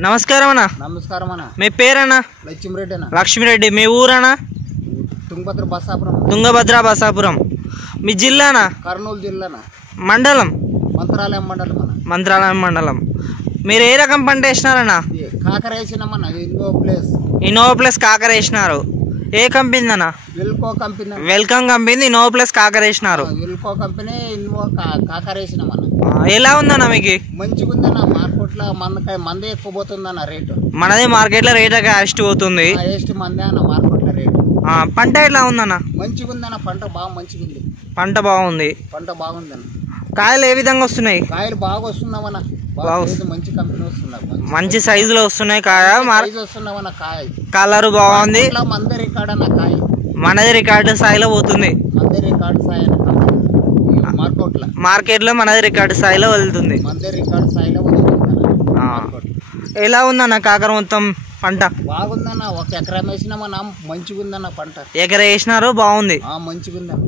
నమస్కారం అన్న. నమస్కారం అన్న. మీ పేరన్నా? లక్ష్మీరెడ్డి అన్న. లక్ష్మీరెడ్డి. మీ ఊరన్నా? తుంగభద్ర బసాపురం. తుంగభద్ర బసాపురం. మీ జిల్లానా? కర్నూలు జిల్లానా. మండలం? మంత్రాలయం మండలం అన్న. మంత్రాలయం మండలం. మీరు ఏ రకం పంట వేసినారన్నా? కాకర వేసినామన్న. ఇన్నోవా ప్లస్ కాకర వేసినారు. ఏ కంపెనీ అన్న? Wilco company. Welcome company Innova plus కాకర వేసినారు. విల్కో కంపెనీ ఇన్నోవా కాకర వేసినామన్న. ఎలా ఉందన్న మీకు? మంచిగా ఉందన్న. మార్కెట్లో మందే ఎక్కువ పోతుందన్న రేటు. మనది మార్కెట్లో రేట్ కాస్ట్ పోతుంది. వేస్ట్ మందే అన్న మార్కెట్లో రేటు. పంట ఎట్లా ఉందన్న? మంచిగా ఉందన్న. పంట బాగా మంచిగా ఉంది. పంట బాగుంది. పంట బాగుందన్న. కాయలు ఏ విధంగా వస్తున్నాయి? కాయలు బాగా వస్తున్నామన్న. మంచి కంపెనీ వస్తున్నాయి. మంచి సైజులో వస్తున్నాయి. కాయ వస్తున్నామన్న. కాయ కలర్ బాగుంది. మందే రికార్డ్ అన్న. కాయ మనది రికార్డు స్థాయిలో పోతుంది. మందే రికార్డ్ స్థాయి మార్కెట్లో మనది రికార్డు స్థాయిలో వెళ్తుంది. మందే రికార్డ్ స్థాయిలో. ఎలా ఉందన్న కాకర మొత్తం పంట? బాగుందన్న. ఒక ఎకరా వేసినామన్నా. మంచిగా ఉందన్న పంట. ఎకరా వేసినారు బాగుంది. మంచిగా ఉందన్న.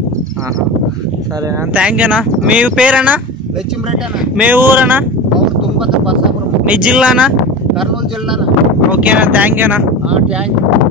సరేనా, థ్యాంక్ యూనా. మీ పేరన్నా? లక్ష్మీరెడ్డి అన్న. మీ ఊరన్నా? తుంగభద్ర బసాపురం. మీ జిల్లానా? కర్నూలు జిల్లానా. ఓకేనా, థ్యాంక్ యూనా. Thank you.